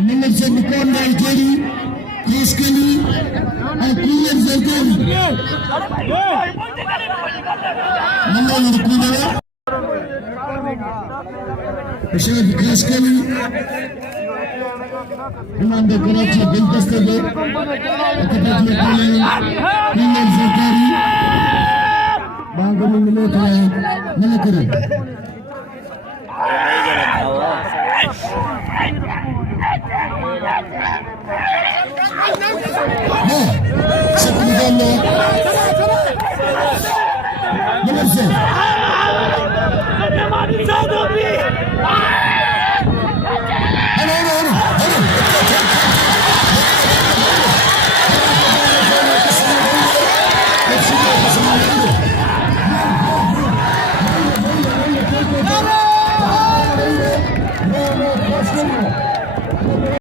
Millet Nikonda Algeri, Koskeli, and Kuyan Zalgari. Malay Nikuna, Bashar Koskeli, Imam Karachi, Bildastabe, Akapati Kuyan Zalgari, Bangami Milota, Malakari. Let's go.